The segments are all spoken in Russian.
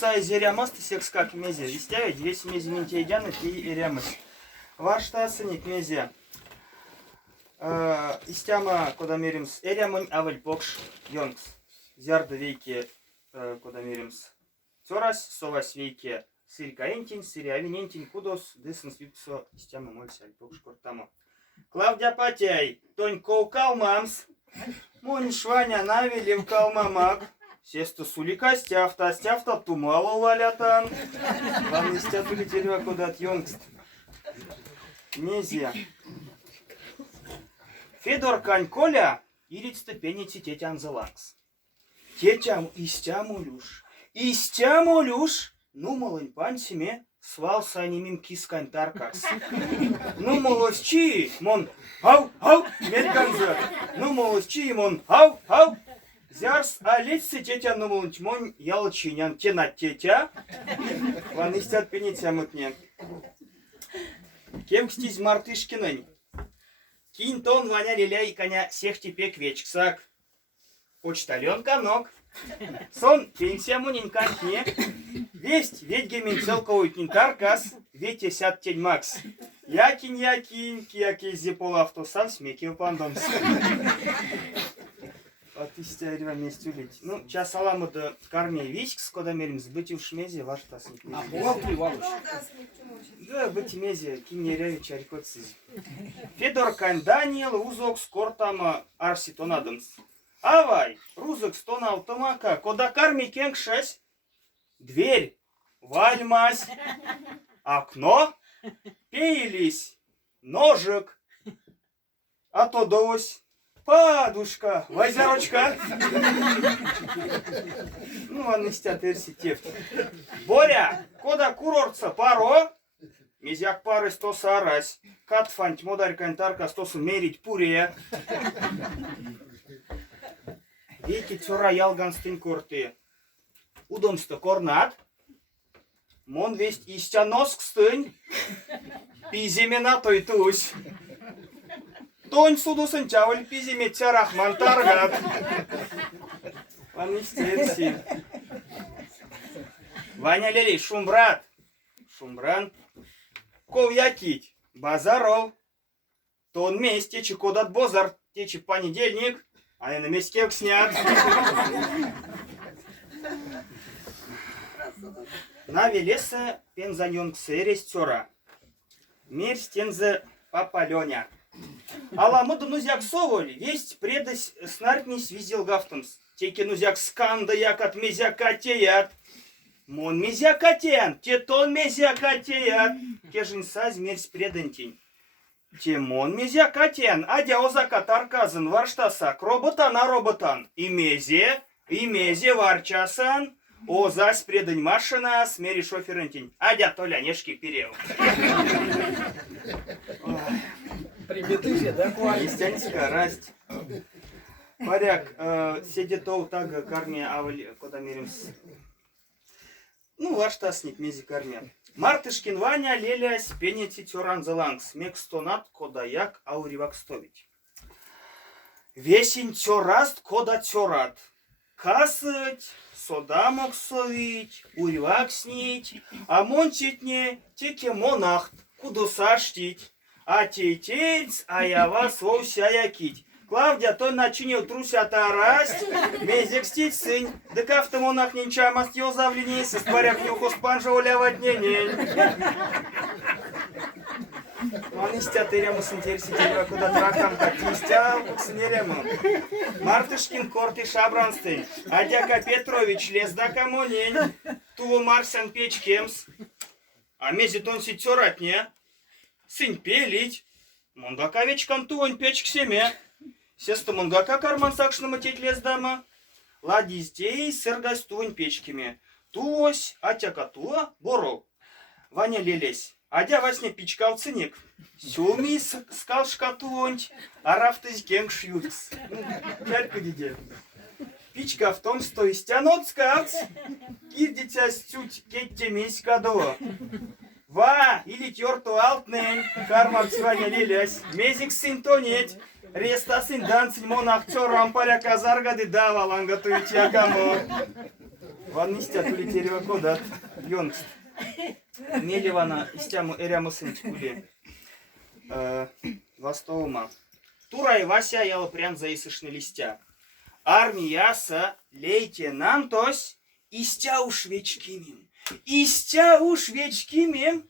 сай зерямас тисекс как мезе. Истявить весь мезе минтейдяны и эрямас. Ваштасыник мезе. Истяма куда меримс эрямын авель покш йонкс. Зярда вейке куда меримс. Цорас совас вейке сирикаентин, сириавинентин кудос десен свипсо истяма молься покш кортамо. Клавдия Патяй, тонь коукал мамс. Мон шваня навели в калмамак. Сесто сулика стяфта тумало валятан. Вам не стят улетели куда-то йонгст. Незия. Федор Кань Коля ирит степеницы тетян залакс. Тетям истямулюш. Истямулюш. Ну, молонь пань семе свал санимим кискань таркас. Ну, молосчи, мон, ау, мерканза. Ну, молосчи, мон, ау. Зярс алицы тетя, ну, молонь мон, ялчинян, тена тетя. Ван истят пенитя мутне. Кем кстись мартышкинань. Кинтон ваня лиля и коня сехти пек вечксак. Почтальон конок. Сон пенсия мунинка не. Весть ведьгемин целковый каркас. Ветя сят тень макс. Якинь, кияки зипол автосав смекил пандомс. Вот истя рева месть улить. Ну, час аламуда карме вичкс, кода мерим сбыть в шмезе ваш тасник. Да, быть мезе, кинеревич арикоцизм. Федор Кань Даниэл, узок скортама арситонадамс. Авай, рузок стона автомака, кода карми кенг 6. Дверь, вальмась, окно, пейлись, ножик, а то дось, подушка, вазярочка. Ну, ладно, стят эрситев. Боря, кода курорца паро, мизяк пары сто сарась, катфанть модарь кантарка стосу мерить пурия. Веки цора ялганстын корты. Удомсто корнат. Мон весть истя носк стынь. Пизимена той тусь. Тонь суду сынчавль пизиме царахман таргат. Ванистерси. Ваня лели шумбрат. Шумбран. Ковьякить. Базаров. Тон месте чекодат бозар. Течи понедельник. А я на месте снят. На велесе пензаньон ксерес цора. Мир стензе папа Леня. Аламыды нузяк соволи, весть предась снартни свизил гафтунс. Теки нузяк сканда як от мезяка теят. Мон мезяка тен, тетон мезяка теят. Кежин саз мерсь предантень. Тимон мезяка тен, адя озака тарказын варштасак, роботан. И мезе варчасан. Озась предань машина, смери шоферентень. Адя толя нешки переу. Прибитыше, да, Куань? Естянська расть. Паряк, седет тага карме авли, кода меримс. Ну, варштасник мези карме. Мартышкин Ваня лелясь пенети тюран залангс. Мекстонат кода як ауривак стовить. Весень тюраст кода тюрат. Касыть, сода мог совить, уривак снить, а мончитне теке монахт, кудуса штить. А тетельц, а я вас вовся якить. Клавдия, той начинил труся тарасть, мезик стить сынь, да кафта монах нинча мастил завлени, состворяк нюху спанжа улявать не. Манистя тыряму с интересителя, куда трахам катистя, снерему. Мартышкин корты шабранстынь, Адяка Петрович лез да камонень, туво Марсян печь кемс, а мезит он сетёрать не. Сынь пелить, монгака вечкам туонь печь к семе. Сесту монгака карман сакшна матеть лез дама. Ладиздей сыргась туонь печками. Туось, атяка туа, боров. Ваня лелесь, адя васне пичкал циник. Сюми скал шкатуонь, а рафтыз кенг шьютс. Кярка диде. Пичка в том, что истянот скац. Кирдитя стють кетте месь кадо. Ва, или тёрту алтнень, карман сваня лилясь, мезик сын тонеть, реста сын данцень монах тёрам паря казаргады дава лангатують якамо. Ван истя тули терева кодат. Йонгст. Мелевана истяму эрямысын тикуле. Вастовма. Тура и Вася яла прям заисышны листя. Армияса лейтенантос истя уж вечкимим. Истя уж вечкимим.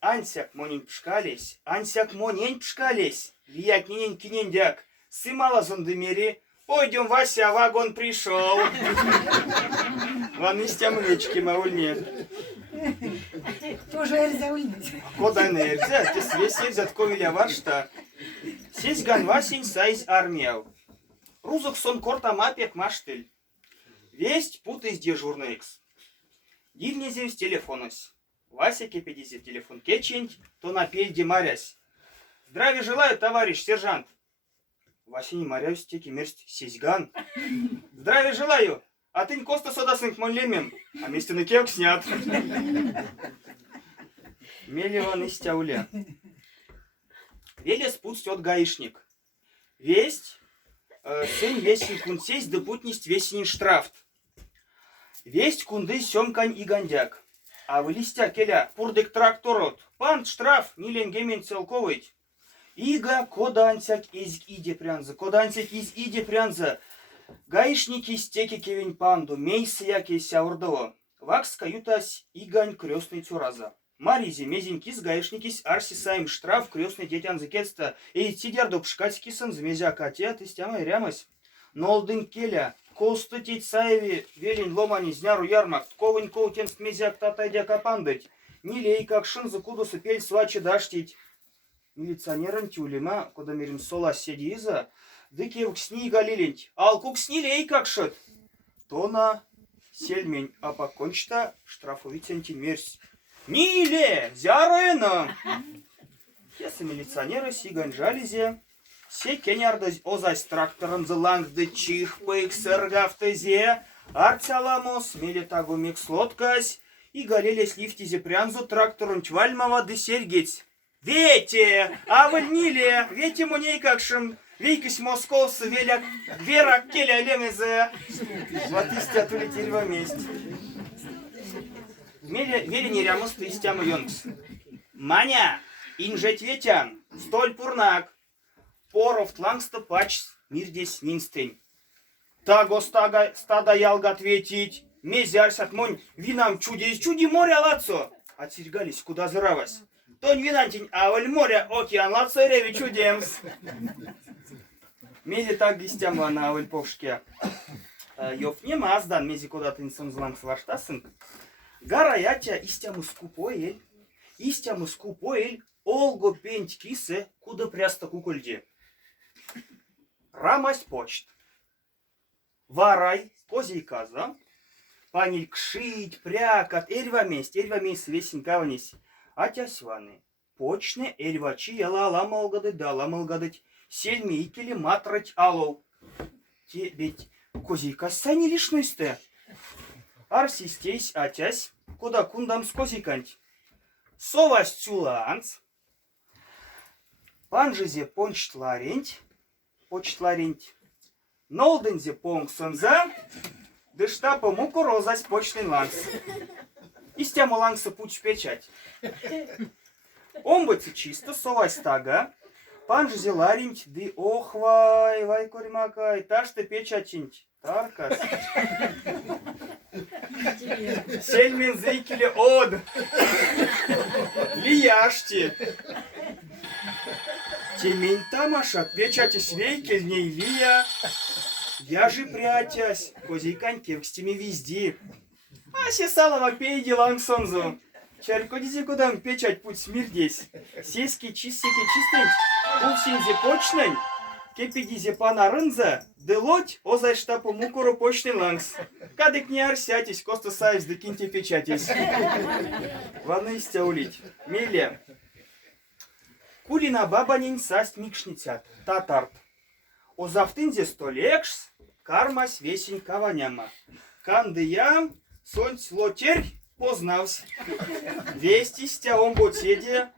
Ансяк монень пшкалесь, ансяк монень пшкалесь. Вияк нинень кинендяк. Сымала зондымери. Пойдем, Вася, вагон пришел. Ван истя млечки маульне. Тоже эрзя ульнуть. Кода нерзя, ты свесь ерзят ковиля варшта. Сесь ган Васень сайз армияу. Рузок сон корта мапек маштель. Весть пут из дежурный-икс. Дивнезем с телефонос. Вася кепедизе телефон кечень, то напель демарясь. Здравия желаю, товарищ сержант. Вася не моряюсь, теки мерсть сесьган. Здравия желаю. А ты коста содасынк монлемем. А вместе на кевк снят. Мелеван истяуля. Велес пустет гаишник. Весть. Сын весень кун сесть, да путнисть весенин штрафт. Весть кунды сёмкань и гандяк. А вы листя келя пурдек тракторот. Пант штраф не ленгемен целковыть. Ига кодансяк из иде прянза. Кодансяк из иде прянза. Гаишники стеки кевень панду. Мейсы яке сяурдово. Вакс каютась игань крестный тюраза. Маризи мезенькис гаишникис арси саим штраф крестный детян закетста. И тидярду пшкать кисан змезя катя ты стямай рямась. Нолдын келя. Колстытить саеви велин ломани зняру ярмак. Ковын коутенст мезяк татайдя капандыть. Не лей как шин закудусы пель свачи даштить. Милиционерам тюлема, куда мерим сола седиза. Дыкевк сни галиленть. Алкук сни лей как шит. Тона сельмень, а покончта штрафовиценти мерсь. Ниле, зярена! Если милиционеры сигань жализе, се кенярдыз озась тракторын зылаңды чих пык сыргафтызе, арцаламос мелетагу микслоткась, и галелес лифтизе прянзу тракторын чвальмава ды сергеть. Вете, а выльниле, вете муней какшим, вейкась московсы веляк, верак келя лемезе. Вот истя тулетерева месть. Вели нерямыс истямы йонкс. Маня, инжет ветян, столь пурнак. Поров тлангста пач мирдесь нинстень. Таго стада ялга ответить. Мезярсят монь, винам чуди моря лацо. Отсергались, куда зыравась. Тонь винантень, а воль моря океан лацо реви чудемс. Мези так гистямла на воль повшке. Йоф не маздан, мези куда-то инсам зланг сваштасынк. Гара ятя истяму скупоэль, олго пенть кисе, куда пряста кукольде. Рамась почт. Варай, козей каза. Панель кшить, прякат, эрьва месть весень каванись. Атя сваны. Почне эрьвачи яла ламалгадыть, сельми икели матрать алов. Те ведь козей каса не лишнысте. Арсистейсь атясь, куда кундам с козиканть. Совась цуланц. Панжизе почтларенть. Нолдензе понгсонза. Дыштапа муку розась почтный ланс. Истяму ланса пуч печать. Омбыцы чисто, совась тага. Панжизе ларенть, ды охвай, вай коримакай, ташты печатинть. Таркас. Сельмин зрикели од. Лияшти. Темень тамаша, печати свейки в ней вия. Я же прятясь, козей коньки в стеме везде. А се салова пейди лангсонзу. Чарко дизе кудам печать путь смирдесь. Сески чистенький. Увсинзе почнень. Кепидизе панарынза, делоть озай штапу мукуру почный лангс. Кадык не арсятись, коста сайз да киньте печатись. Ванны стяулить. Миле. Кулина бабанин састь микшницят, татарт. Озавтынзе столекшс, кармась весень каваняма. Кандыям, сонь лотерь познавсь. Вести стя омботеде.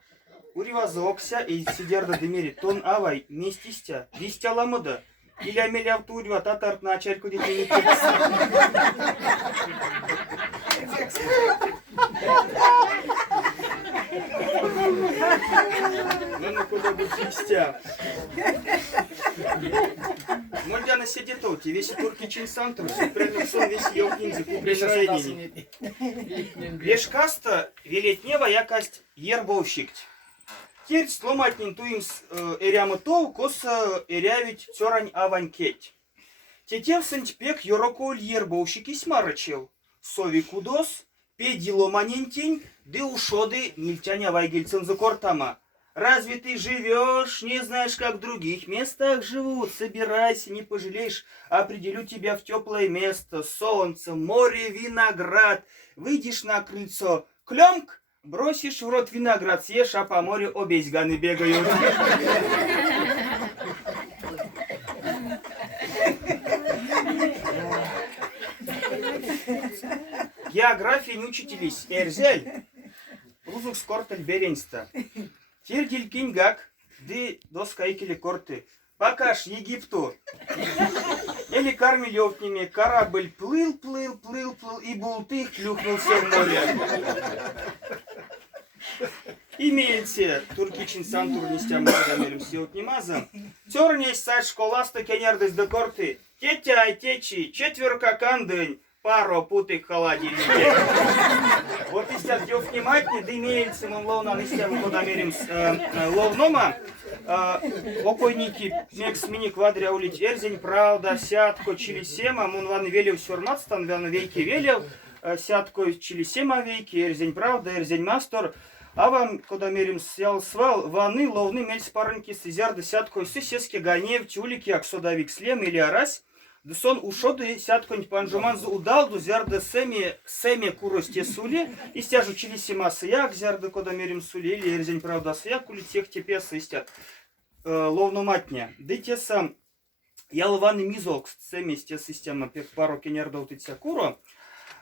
Уривазокся и сидерда демери тон авай местистя, вистя ламада, Или амеля в турьва, татарт на чайку детей. Ну куда бы кистя. Мольдяна сидит тут, и весь турки чин сантр, прямо сон весь ее кинзи купреш зайдени. Лишь каста велетнева якость ербовщикт. Теперь сломать нинтуим эрямы тов, коса эрявить цорань аванькеть. Тетев сантьпек йороколь ербовщики смарачил. Сови кудос, педи ломанентень, да ушоды нильтяня вайгельцем за кортама. Разве ты живешь, не знаешь, как в других местах живут? Собирайся, не пожалеешь, определю тебя в теплое место. Солнце, море, виноград. Выйдешь на крыльцо, клёмк, бросишь в рот виноград, съешь, а по морю обезьяны бегают. Географии не учителись. Эрзель, узук скортель беренста. Тирдиль кингак, ды доскайкили корты. Покаж Египту. Или кормилёвками корабль плыл, и бултых плюхнулся в море. Имеете туркичин сантур нестям замерим сиот немазом. Тёрнесь сать школаста кенердес до корты. Тетяй течи, четверка кандынь. Пару путых холодильники. Вот если ты внимательно, да имеется он ловно, если мы подамерим ловнома, окойники мекс мини квадря улить эрзень, правда, сятко чилисема, мун ван велев сёрнацтан, ван вейки велев, сятко чилисема вейки, эрзень, правда, эрзень мастер, а вам, когда мерим сял свал, ваны ловны мельс парынки с изяр десятко, сесески ганев, тюлики, аксодавик слем или арась, Дусон ушоды сятконь панжуманзу удалду зярда семе куросте сули и стяжу чили сема саяк зярда кода мерим сули или эрзень правда саяк ули тех тепеса истят ловноматня. Да те сам ялваны мизолк семе сте система пек пару кенерда утыця куро.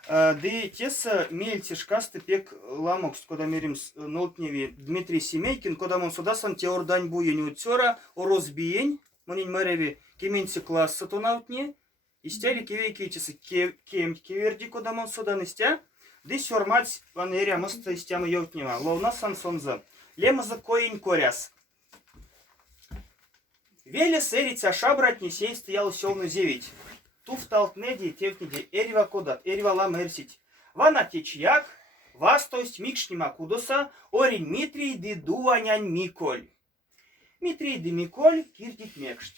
Да теса мельти шкасты пек ламокс кода мерим нолтневи Дмитрий Семейкин кода мон судасан теордань буень утёра орозбиень монень мареви Кеменси класса тонаутне, истяли кевейкитисы кем кеверди кодамон содан истя, ды сёрмать ванеря моста истяма йотнева, ловна сансонза, лемаза коень коряс. Веле сэрица шабрат не сей стоял сёвну зевить. Туф талтнеди тевкниди эрива кодат, эрива ла мерсить. Вана течьяк, вас тость микшнима кудоса, орин Митрий ды дуванянь Миколь. Митрий ды Миколь кирдит мекшт.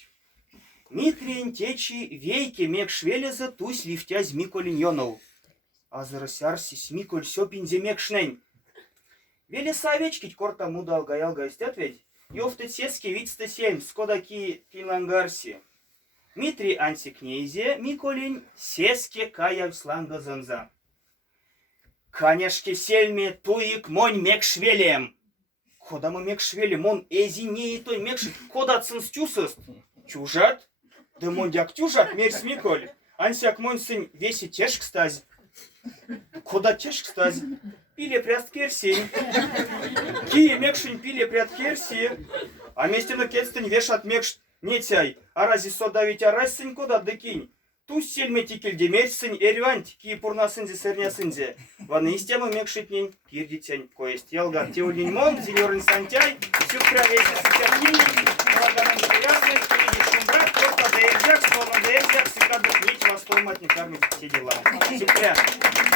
Митрин течи вейки мекш велеза тусь лифтязь Миколин йонов. А заросярсись Миколь сёпинзе мекшнень. Велеса овечкить корта мудал гаял гайстят ведь. Ёфты цески вицты сельм, скодаки килангарси. Митри антикнезе Миколин сеске кая сланга занза. Канешки сельме туик монь мекшвелем. Кода мы мекшвелем, он эзи не и той мекшит, кода цинстюсост. Чужат? Да мондяк тюжат, мерс Миколь. Ансяк мон сын веси тешк стази. Куда тешк стази? Пиле пряст керси. Кие мекшин пиле прят керси. А вместе на кетстень вешат мекш не тяй. А рази содавить а раз сын куда дыкинь. Ту сельме тикель демерь сын эрвант, кие пурна сынзе сырня сынзе. Ваны истема мекшит нень кирдитянь коесть. Ялган теулин мон, зелёрын сантяй. Сюкра веси сытякинь. Благодарен приятность. Словно ДРЗ, всегда дух, видите, вас полмать не кормит, все дела. Секрет.